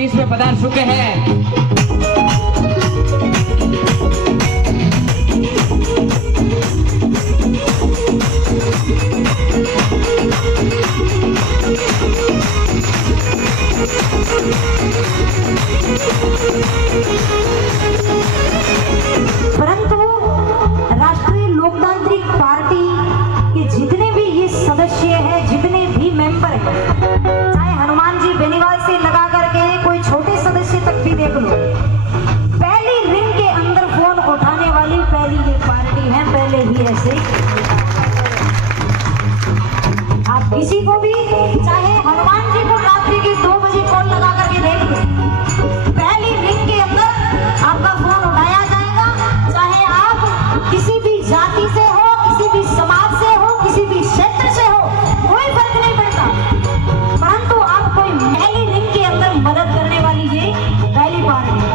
बीच में पधार चुके हैं। परंतु राष्ट्रीय लोकतांत्रिक पार्टी के जितने भी ये सदस्य हैं, जितने भी मेंबर हैं, चाहे हनुमान जी बेनीवाल से लगा करके कोई छोटे सदस्य तक भी देख लो, पहली रिंग के अंदर फोन उठाने वाली पहली ये पार्टी है। पहले ही ऐसे आप किसी को भी, चाहे हनुमान जी को रात्रि के 2 बजे कॉल लगा करके देख लो, पहली रिंग के अंदर आपका फोन उठाया जाएगा। चाहे आप किसी भी जाति से हो, किसी भी समाज से हो, किसी भी क्षेत्र से हो, कोई फर्क नहीं पड़ता, परंतु आप कोई पहली रिंग के अंदर मदद करने वाली ये पहली पार्टी है।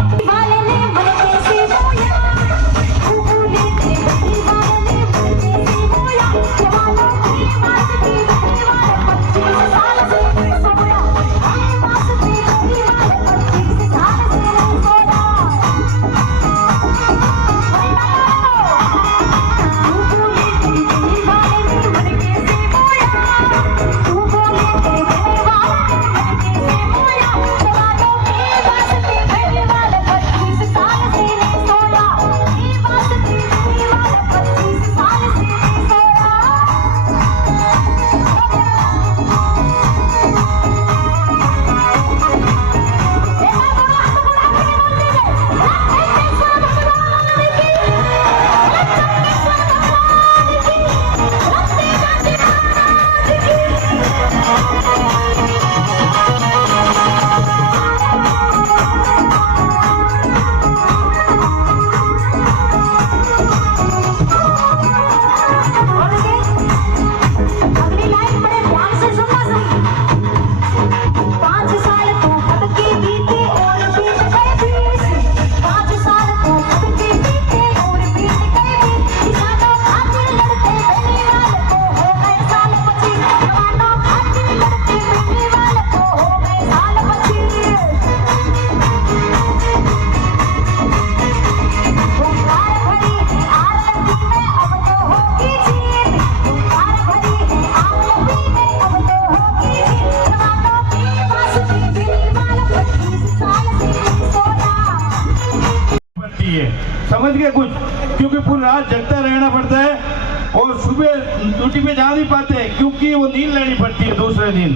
समझ गए कुछ, क्योंकि पूरी रात जगता रहना पड़ता है और सुबह ड्यूटी पे जा नहीं पाते क्योंकि वो नींद लेनी पड़ती है दूसरे दिन।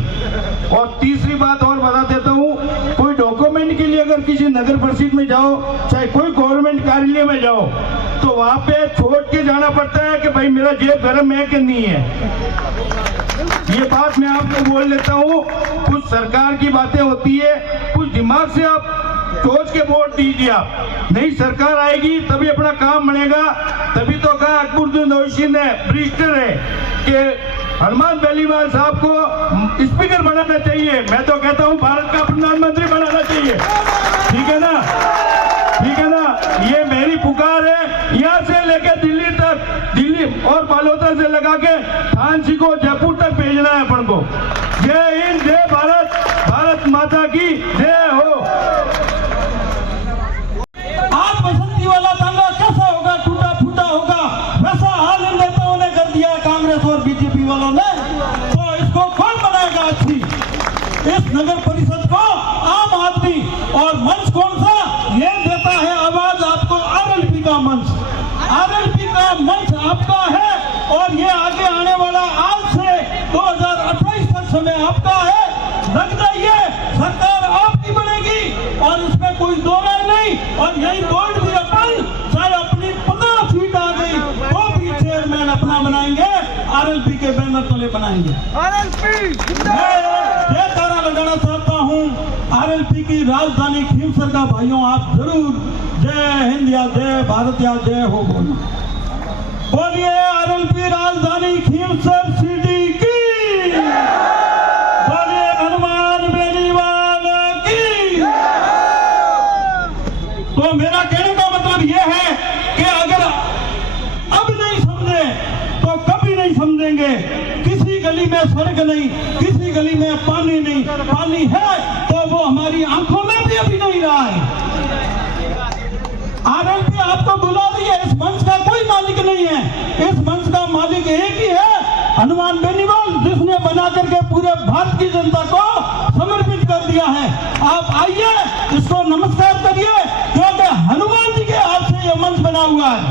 और तीसरी बात और बता देता हूँ, कोई डॉक्यूमेंट के लिए अगर किसी नगर परिषद में जाओ, चाहे कोई गवर्नमेंट कार्यालय में जाओ, तो वहां पे छोड़ के जाना पड़ता है कि भाई मेरा जेब गर्म है कि नहीं है। ये बात मैं आपको बोल लेता हूँ, कुछ सरकार की बातें होती है, कुछ दिमाग से आप सोच के वोट दीजिए। आप नई सरकार आएगी तभी अपना काम बनेगा। तभी तो कहा अकबरुद्दीन ओवैसी ने रजिस्टर है कि हनुमान बेनीवाल साहब को स्पीकर बनाना चाहिए। मैं तो कहता हूँ भारत का प्रधानमंत्री बनाना चाहिए। ठीक है ना, ठीक है ना, ये मेरी पुकार है। यहाँ से लेकर दिल्ली तक, दिल्ली और बालोतरा से लगा के झांसी को, जयपुर तक भेजना है अपन को। जय हिंद, जय भारत, भारत माता की जय हो। आज बसंती वाला दंगा कैसा होगा, टूटा फूटा होगा, वैसा हाल इन नेताओं ने कर दिया कांग्रेस और बीजेपी वालों ने। तो इसको कौन बनाएगा अच्छी, इस नगर परिषद को आम आदमी। और मंच कौन सा ये देता है आवाज आपको, आरएलपी का मंच। आरएलपी का मंच आपका है और ये आगे आने वाला आज से 2028 तक समय आपका है। लग जाइए, सरकार आपकी बनेगी और इसमें कोई दो राय नहीं। और यही बोर्ड भी अपन, चाहे अपनी 15 सीट आ गई तो भी चेयरमैन अपना बनाएंगे, आरएलपी के बैनर तले बनाएंगे। मैं ये तारा लगाना चाहता हूँ आरएलपी की राजधानी खीमसर का भाइयों, आप जरूर जय हिंद या जय भारत या जय हो बोलिए। आरएलपी राजधानी खीमसर सिटी की, बोलिए हनुमान बेनीवाल की। तो मेरा कहने का मतलब यह है कि अगर अब नहीं समझे तो कभी नहीं समझेंगे। किसी गली में सड़क नहीं, किसी गली में पानी नहीं, पानी है तो वो हमारी आंखों में लिए भी नहीं रहा है। आरएलपी आपको बुला रही है, इस मंच का कोई मालिक नहीं है। इस मंच का मालिक एक ही है, हनुमान बेनीवाल, जिसने बना करके पूरे भारत की जनता को समर्पित कर दिया है। आप आइए, इसको नमस्कार करिए, क्योंकि हनुमान जी के हाथ से यह मंच बना हुआ है।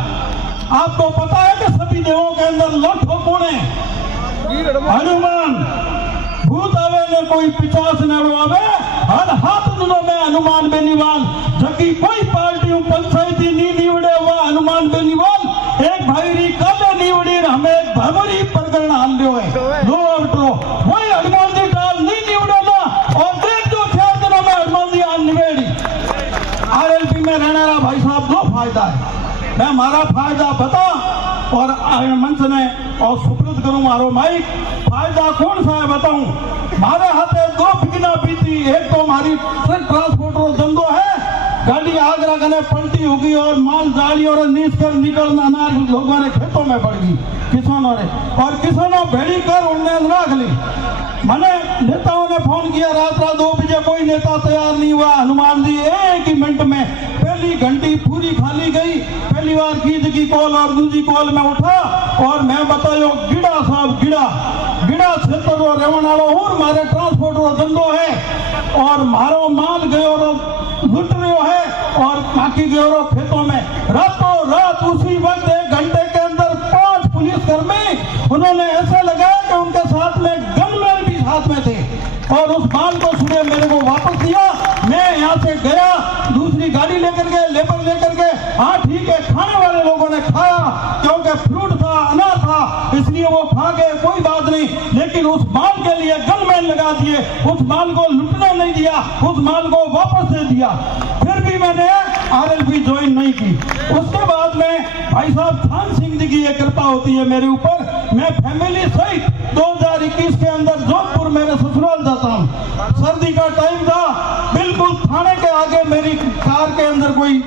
आपको पता है कि सभी देवों के अंदर लौटो कौन है? हनुमान। भूत आवे ने कोई पिचास न आवे, हर हाथ में हनुमान बेनीवाल। जबकि कोई पार्टी पंचायती नहीं निवड़े हुआ हनुमान बेनीवाल, एक भाईरी काले निवड़ी हमें एक भरमरी प्रकरण हाल लियो है। लो अवटरो वही हनुमान जी काल नहीं निवड़े ना, और देख जो 4 दिनों में हनुमान जी आन निवेड़ी। आरएलपी में रहने वाला भाई साहब दो फायदा है, मैं हमारा फायदा बता और मंच ने और सुप्रत करूं मारो माइक। फायदा कौन सा है बताऊं? हमारे हाथे 2 बिगना बीती। एक तो हमारी ट्रक ट्रांसपोर्ट और धंधो है, गाड़ी आगरा गने पलटी होगी और माल जाली और नीच कर निकलना अनाज लोगों ने खेतों में पड़ गई किसानों ने, और किसानों भेड़ी कर उन्हें राख ली। मैंने नेताओं ने फोन किया रात 2 बजे, कोई नेता तैयार नहीं हुआ। हनुमान जी 1 ही मिनट में पहली घंटी पूरी खाली गई। पहली बार की कॉल और दूसरी कॉल में उठा और मैं बतायो गिड़ा साहब गिड़ा क्षेत्र और रेवण वालों और मारे ट्रांसपोर्ट और धंधो है और मारो माल गयो लुट रहे है और बाकी गयो खेतों में। रातों रात उसी वक्त 1 घंटे के अंदर 5 पुलिसकर्मी उन्होंने ऐसे लगाया कि उनके साथ में गनमैन भी साथ में थे, और उस माल को सुबह मेरे को वापस दिया। मैं यहाँ से गया, दूसरी गाड़ी लेकर के लेबर लेकर के, हाँ ठीक है, खाने वाले लोगों ने खाया क्योंकि फ्रूट था, अनार था, इसलिए वो खा गए, कोई बात नहीं। लेकिन उस माल के लिए गनमैन लगा दिए, उस माल को लुटने नहीं दिया, उस माल को वापस दे दिया। फिर भी मैंने आरएलपी ज्वाइन नहीं की। उसके बाद में भाई साहब थान सिंह जी की ये कृपा होती है मेरे ऊपर, मैं फैमिली सहित 2021 के अंदर जोधपुर मेरे ससुराल जाता हूँ। सर्दी का टाइम था, बिल्कुल थाने के आगे मेरी कार के अंदर कोई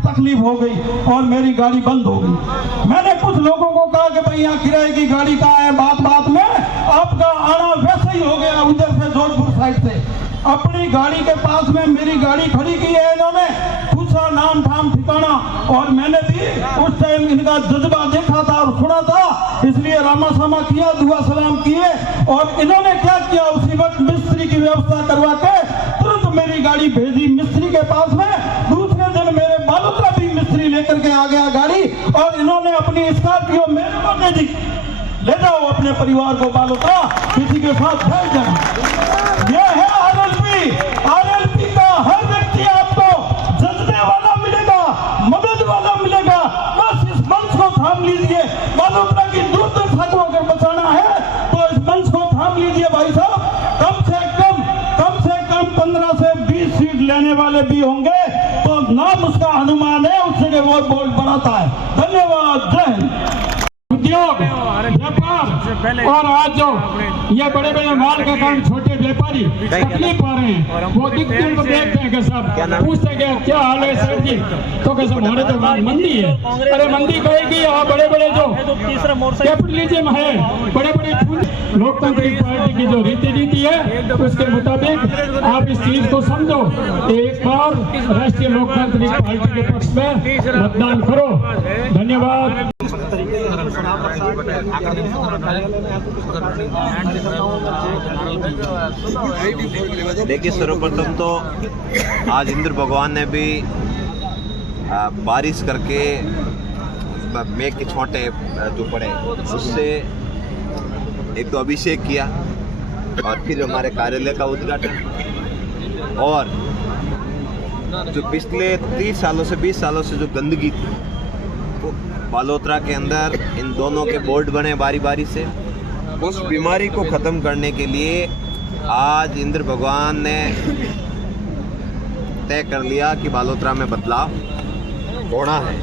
तकलीफ हो गई और मेरी गाड़ी बंद हो गई। मैंने कुछ लोगों को कहा कि भाई यहाँ किराए की गाड़ी कहाँ है? बात में आपका आना वैसे ही हो गया उधर से जोधपुर साइड से। अपनी गाड़ी के पास में मेरी गाड़ी खड़ी की है, इन्होंने पूछा नाम ठाम ठिकाना, और मैंने भी उस टाइम इनका जज्बा देखा था और सुना था, इसलिए रामा सामा किया, दुआ सलाम किए, और इन्होंने क्या किया, उसी वक्त मिस्त्री की व्यवस्था करवा के तुरंत मेरी गाड़ी भेजी मिस्त्री के पास में। दूसरे दिन मेरे बालोतरा भी मिस्त्री लेकर के आ गया गाड़ी, और इन्होंने अपनी स्कॉर्पियो मेरे को दे दी, ले जाओ अपने परिवार को बालोतरा, किसी के साथ भेज देना। यह है आरएलपी का हर व्यक्ति आपको जज्बे वाला मिलेगा, मदद वाला मिलेगा। बस इस मंच को थाम लीजिए। बालोतरा की दुर्दशा को अगर बचाना है तो इस मंच को थाम लीजिए भाई साहब। कम से कम 15 से 20 सीट लेने वाले भी होंगे तो नाम उसका हनुमान है, उससे वो वोट बढ़ाता है। धन्यवाद। जय हिंद। उद्योग व्यापार और आज जो ये बड़े बड़े माल के कारण छोटे व्यापारी तकलीफ पा रहे हैं, वो दिन को देखते हैं कि साहब पूछते हैं क्या हाल है सर जी, तो कैसे हमारे तो मंदी है। अरे मंदी कहेगी, और बड़े बड़े जो कैपिटलिज्म है, बड़े बड़े लोकतांत्रिक पार्टी की जो रीति है उसके मुताबिक आप इस चीज को समझो। एक बार राष्ट्रीय लोकतांत्रिक पार्टी के पक्ष में मतदान करो। धन्यवाद। देखिए, सर्वप्रथम तो आज इंद्र भगवान ने भी बारिश करके मेघ के छोटे जो पड़े उससे एक तो अभिषेक किया, और फिर हमारे कार्यालय का उद्घाटन, और जो पिछले 30 सालों से 20 सालों से जो गंदगी थी वो बालोतरा के अंदर इन दोनों के बोर्ड बने बारी बारी से, उस बीमारी को ख़त्म करने के लिए आज इंद्र भगवान ने तय कर लिया कि बालोतरा में बदलाव होना है।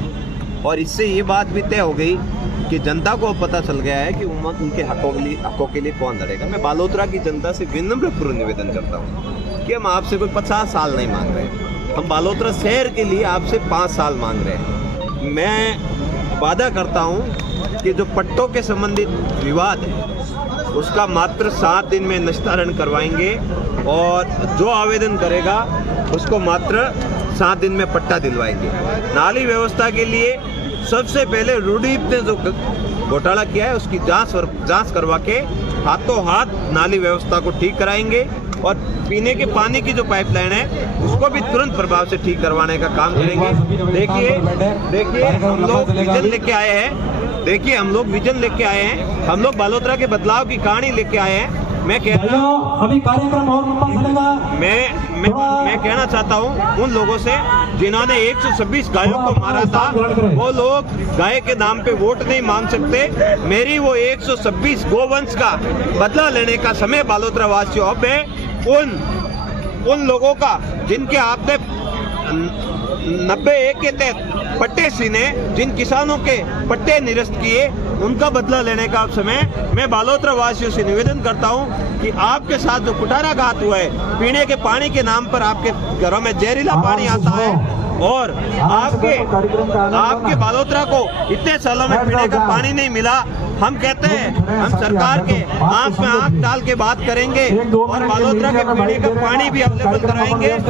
और इससे ये बात भी तय हो गई कि जनता को पता चल गया है कि उनके हकों के लिए कौन लड़ेगा। मैं बालोतरा की जनता से विनम्रपूर्वक निवेदन करता हूँ कि हम आपसे कोई 50 साल नहीं मांग रहे, हम बालोतरा शहर के लिए आपसे 5 साल मांग रहे हैं। मैं वादा करता हूँ कि जो पट्टों के संबंधित विवाद है उसका मात्र 7 दिन में निस्तारण करवाएंगे और जो आवेदन करेगा उसको मात्र 7 दिन में पट्टा दिलवाएंगे। नाली व्यवस्था के लिए सबसे पहले रूडीप ने जो घोटाला किया है उसकी जांच करवा के हाथों हाथ नाली व्यवस्था को ठीक कराएंगे और पीने के पानी की जो पाइपलाइन है उसको भी तुरंत प्रभाव से ठीक करवाने का काम करेंगे। देखिए हम लोग विजन लेके आए हैं, हम लोग बालोतरा के बदलाव की कहानी लेके आए हैं। मैं कह रहा हूँ अभी कार्यक्रम और लंबा चलेगा। मैं कहना चाहता हूँ उन लोगों से जिन्होंने 126 गायों को मारा था, वो लोग गाय के नाम पे वोट नहीं मांग सकते। मेरी वो 126 गोवंश का बदला लेने का समय बालोतरा वासियों अब है। उन लोगों का जिनके आपने 90 के तहत पट्टे सीने, जिन किसानों के पट्टे निरस्त किए, उनका बदला लेने का समय मैं बालोतरा वासियों से निवेदन करता हूं कि आपके साथ जो कुठाराघात हुआ है, पीने के पानी के नाम पर आपके घरों में जहरीला पानी आता है और आपके बालोतरा को इतने सालों में पीने का पानी नहीं मिला। हम कहते हैं हम सरकार के आंख में आंख डाल के बात करेंगे और बालोतरा के पीने का पानी भी अवेलेबल कराएंगे और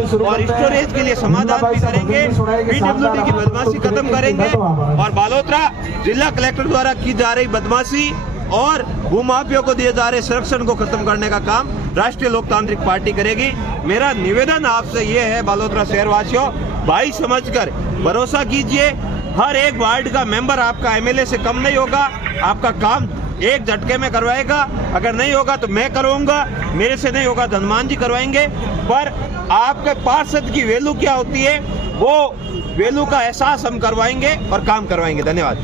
स्टोरेज के लिए समाधान भी करेंगे। पीडब्ल्यूडी की बदमाशी खत्म करेंगे और बालोतरा जिला कलेक्टर द्वारा की जा रही बदमाशी और भूमाफियों को दिए जा रहे संरक्षण को खत्म करने का काम राष्ट्रीय लोकतांत्रिक पार्टी करेगी। मेरा निवेदन आपसे ये है बालोतरा शहरवासियों, भाई समझकर भरोसा कीजिए। हर एक वार्ड का मेंबर आपका एमएलए से कम नहीं होगा, आपका काम एक झटके में करवाएगा। अगर नहीं होगा तो मैं करवाऊंगा, मेरे से नहीं होगा हनुमान जी करवाएंगे। पर आपके पार्षद की वैल्यू क्या होती है, वो वैल्यू का एहसास हम करवाएंगे और काम करवाएंगे। धन्यवाद।